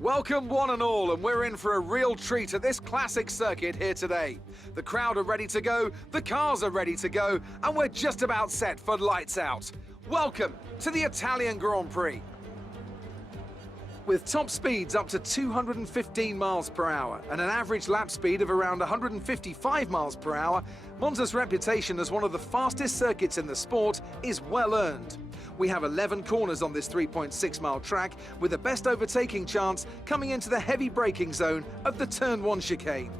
Welcome one and all, and we're in for a real treat at this classic circuit here today. The crowd are ready to go, the cars are ready to go, and we're just about set for lights out. Welcome to the Italian Grand Prix. With top speeds up to 215 miles per hour and an average lap speed of around 155 miles per hour, Monza's reputation as one of the fastest circuits in the sport is well earned. We have 11 corners on this 3.6-mile track, with the best overtaking chance coming into the heavy braking zone of the Turn 1 chicane.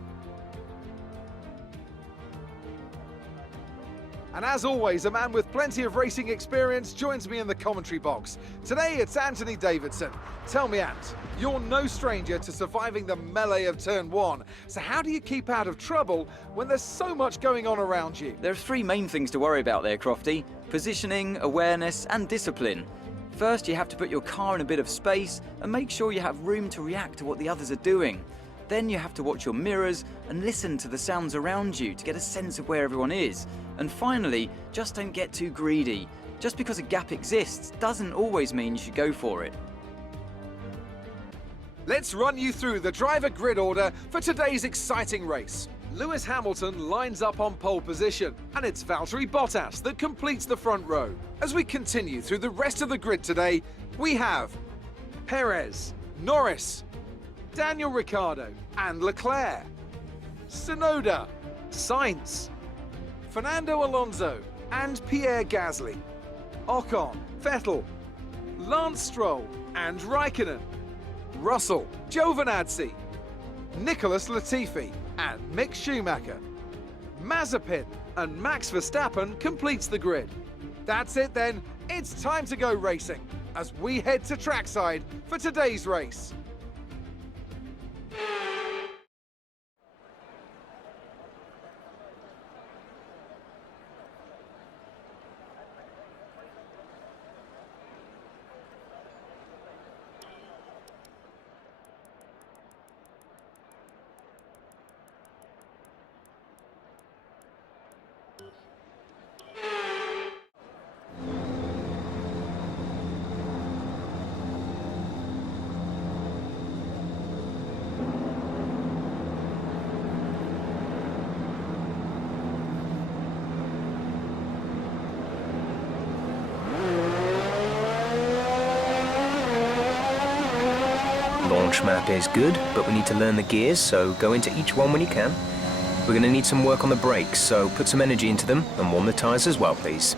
And as always, a man with plenty of racing experience joins me in the commentary box. Today it's Anthony Davidson. Tell me, Ant, you're no stranger to surviving the melee of Turn 1. So how do you keep out of trouble when there's so much going on around you? There are three main things to worry about there, Crofty. Positioning, awareness and discipline. First, you have to put your car in a bit of space and make sure you have room to react to what the others are doing. Then you have to watch your mirrors and listen to the sounds around you to get a sense of where everyone is. And finally, just don't get too greedy. Just because a gap exists doesn't always mean you should go for it. Let's run you through the driver grid order for today's exciting race. Lewis Hamilton lines up on pole position, and it's Valtteri Bottas that completes the front row. As we continue through the rest of the grid today, we have Perez, Norris, Daniel Ricciardo and Leclerc, Tsunoda, Sainz, Fernando Alonso and Pierre Gasly, Ocon, Vettel, Lance Stroll and Raikkonen, Russell, Giovinazzi, Nicholas Latifi and Mick Schumacher. Mazepin and Max Verstappen completes the grid. That's it then, it's time to go racing as we head to trackside for today's race. Launch map is good, but we need to learn the gears, so go into each one when you can. We're going to need some work on the brakes, so put some energy into them and warm the tyres as well, please.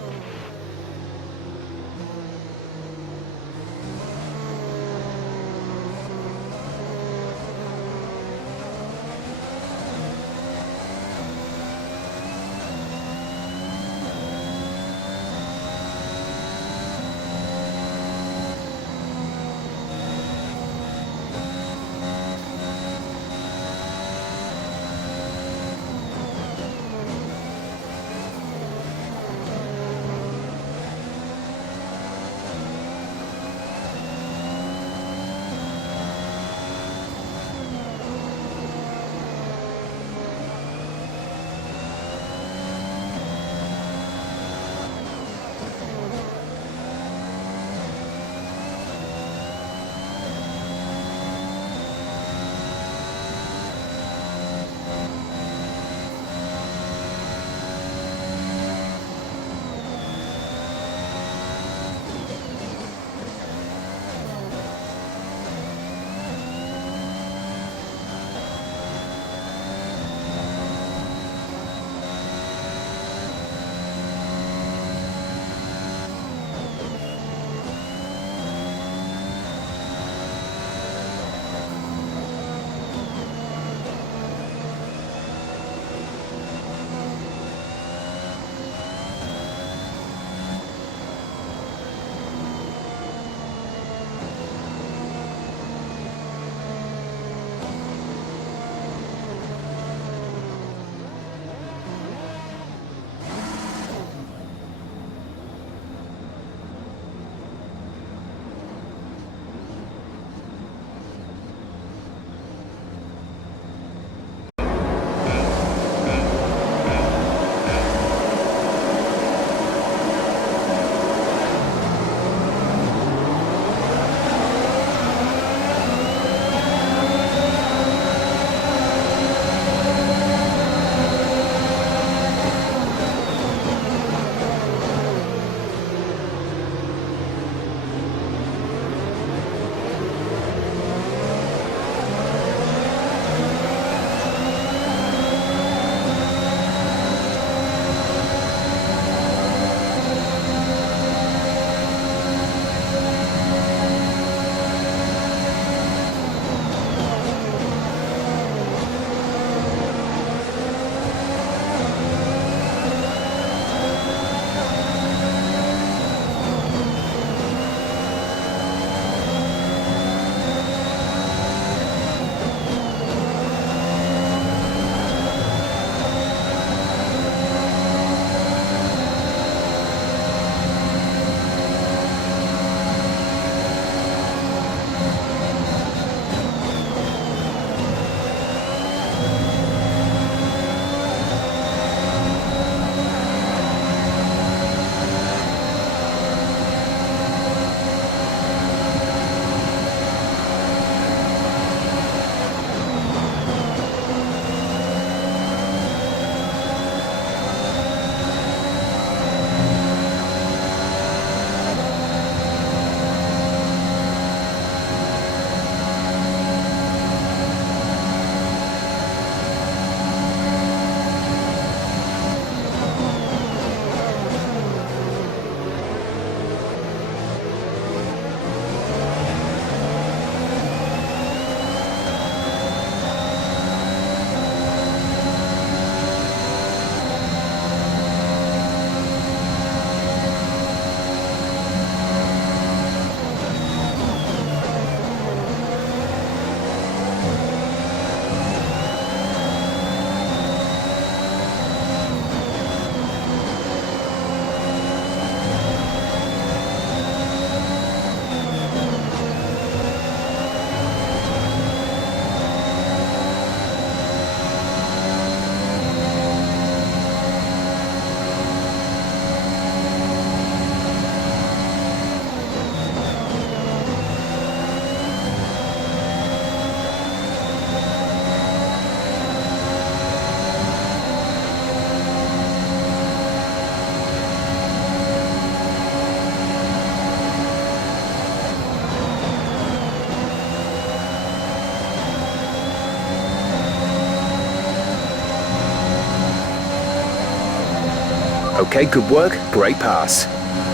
Okay, good work. Great pass.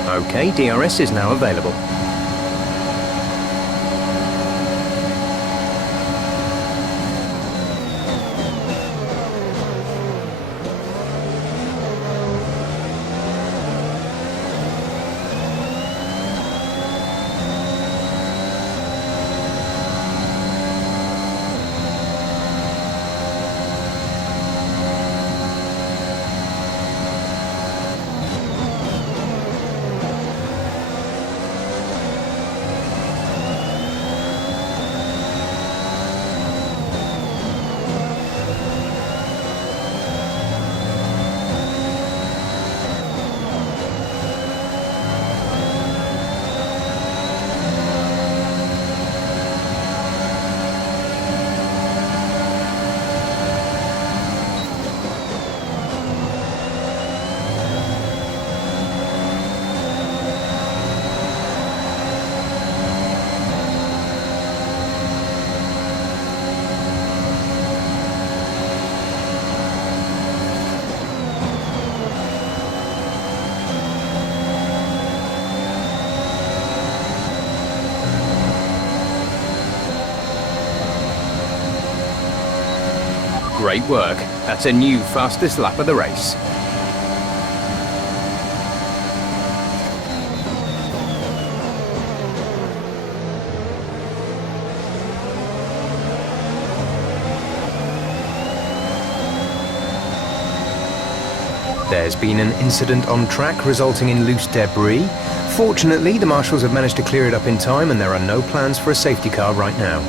Okay, DRS is now available. Great work. That's a new fastest lap of the race. There's been an incident on track resulting in loose debris. Fortunately, the marshals have managed to clear it up in time and there are no plans for a safety car right now.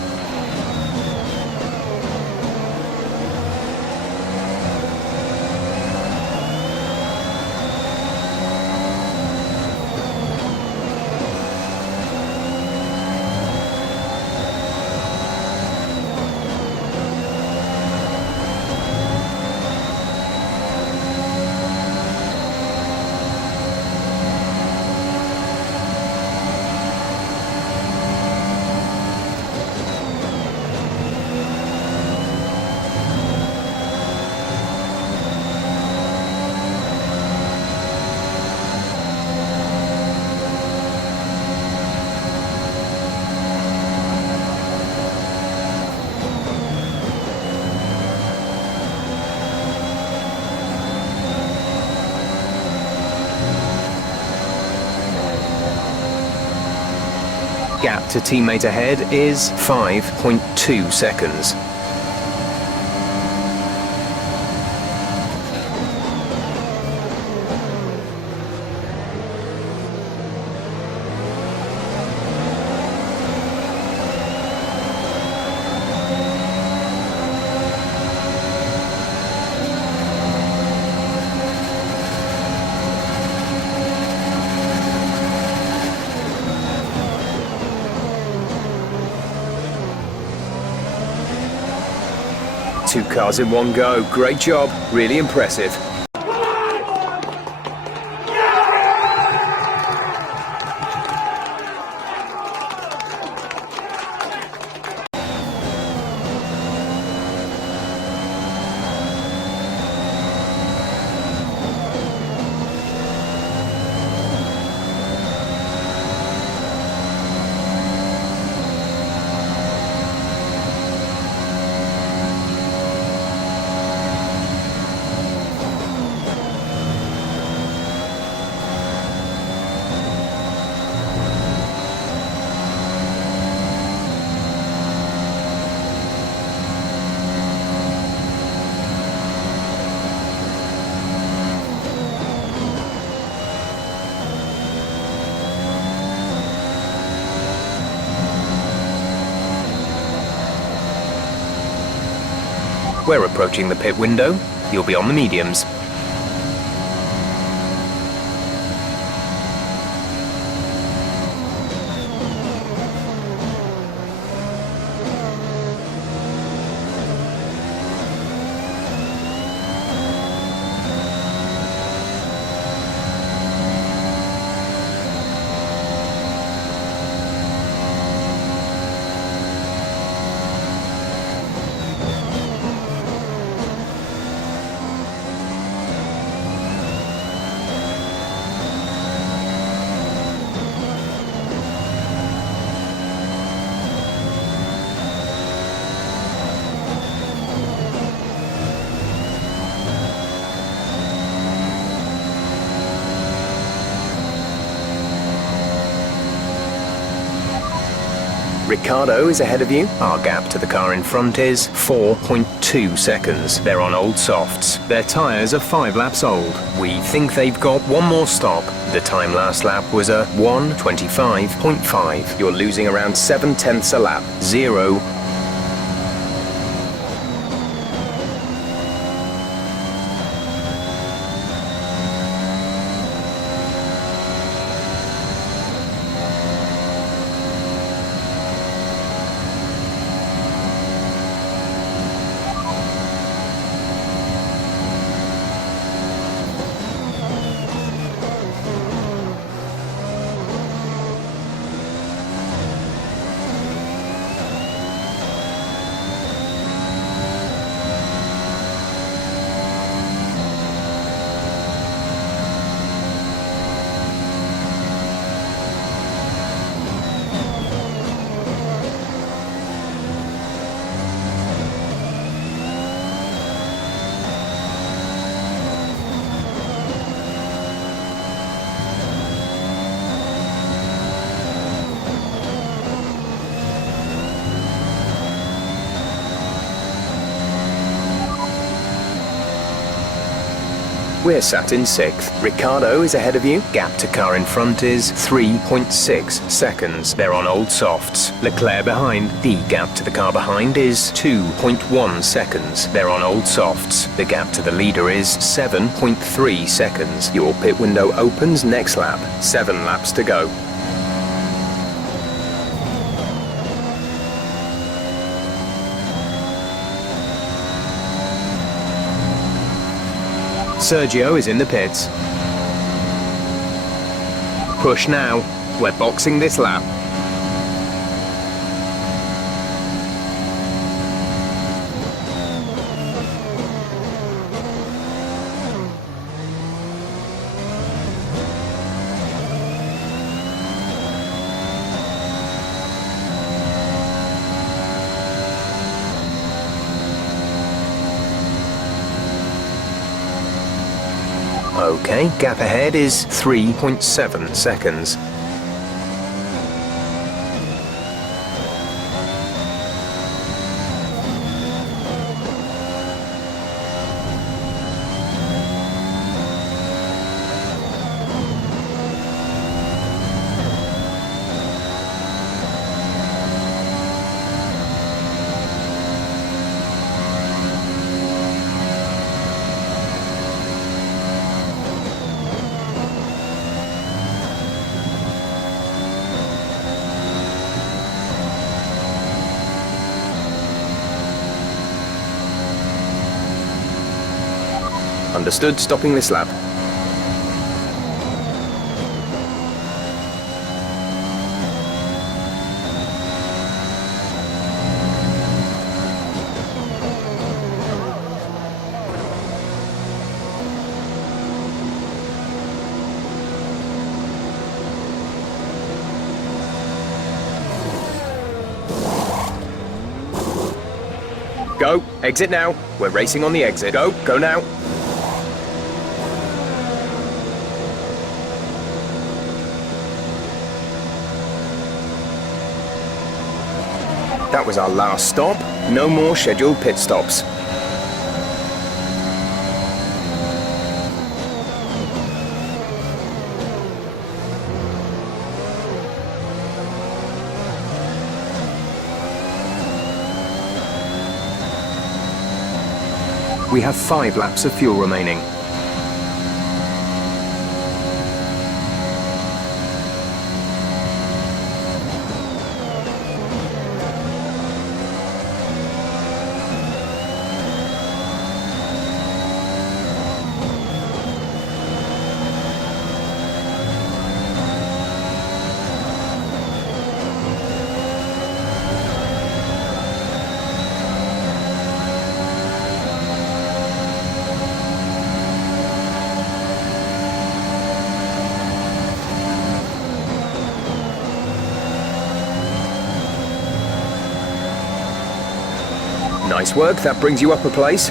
Gap to teammate ahead is 5.2 seconds. Two cars in one go. Great job. Really impressive. We're approaching the pit window. You'll be on the mediums. Ricardo is ahead of you. Our gap to the car in front is 4.2 seconds. They're on old softs. Their tyres are 5 laps old. We think they've got one more stop. The time last lap was a 1:25.5. You're losing around 7/10 a lap. 0. We're sat in 6th. Ricardo is ahead of you. Gap to car in front is 3.6 seconds. They're on old softs. Leclerc behind. The gap to the car behind is 2.1 seconds. They're on old softs. The gap to the leader is 7.3 seconds. Your pit window opens next lap. 7 laps to go. Sergio is in the pits. Push now. We're boxing this lap. Okay, gap ahead is 3.7 seconds. Understood, stopping this lap. Go, exit now. We're racing on the exit. Go, go now. That was our last stop. No more scheduled pit stops. We have 5 laps of fuel remaining. Nice work, that brings you up a place.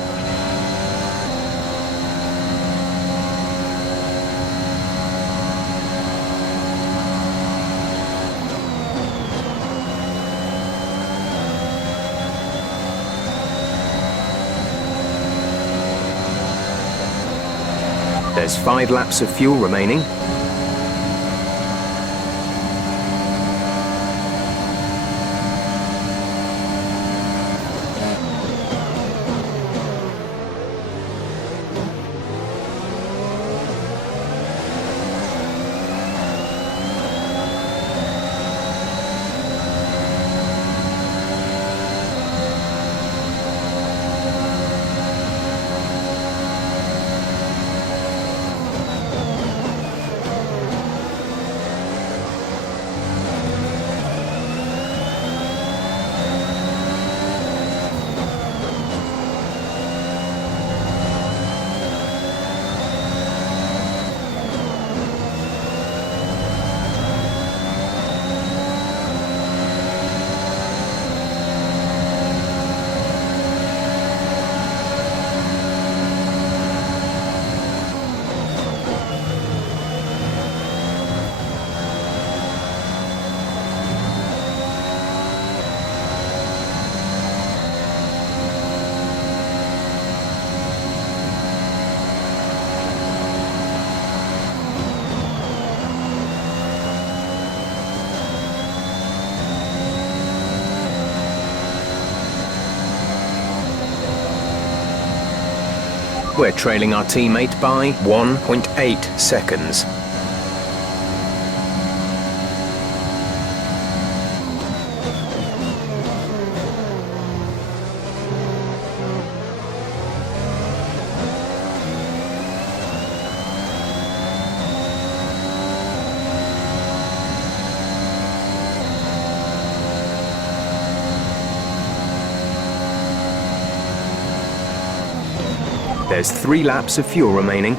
There's 5 laps of fuel remaining. We're trailing our teammate by 1.8 seconds. There's 3 laps of fuel remaining.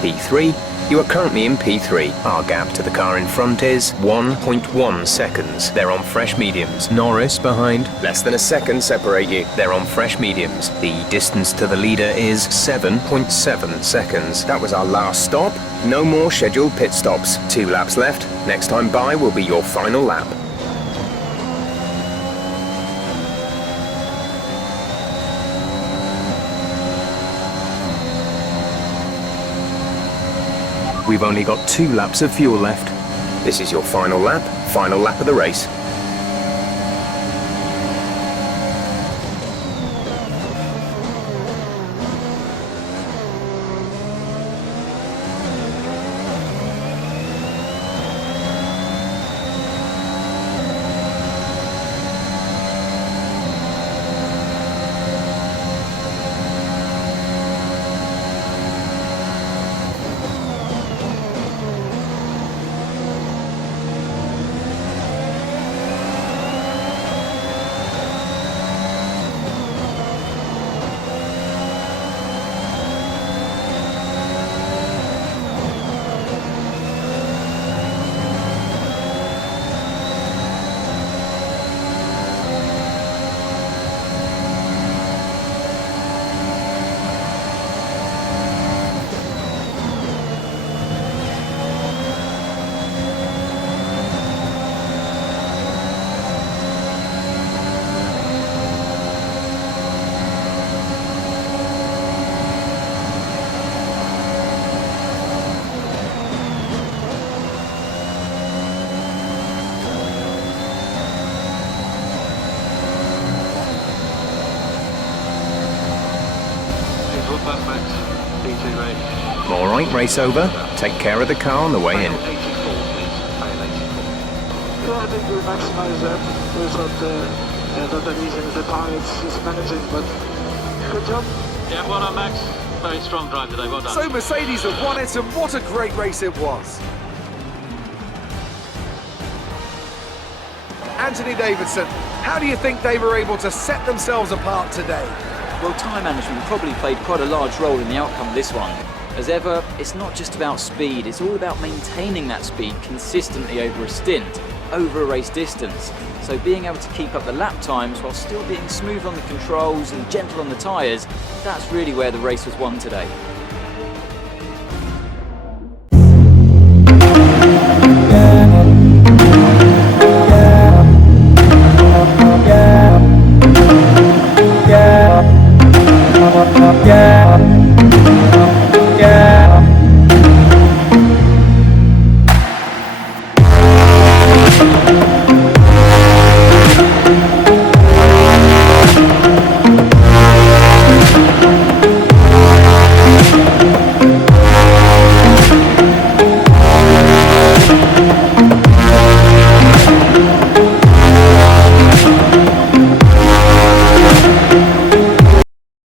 P3. You are currently in P3. Our gap to the car in front is 1.1 seconds. They're on fresh mediums. Norris behind. Less than a second separate you. They're on fresh mediums. The distance to the leader is 7.7 seconds. That was our last stop. No more scheduled pit stops. 2 laps left. Next time by will be your final lap. We've only got 2 laps of fuel left. This is your final lap of the race. All right, race over. Take care of the car on the way in. Yeah, I think we maximize that. It's not that easy with the tire, it's managing, but good job. Yeah, well done, Max. Very strong drive today, well done. So Mercedes have won it, and what a great race it was. Anthony Davidson, how do you think they were able to set themselves apart today? Well, tyre management probably played quite a large role in the outcome of this one. As ever, it's not just about speed, it's all about maintaining that speed consistently over a stint, over a race distance. So being able to keep up the lap times while still being smooth on the controls and gentle on the tyres, that's really where the race was won today. Yeah.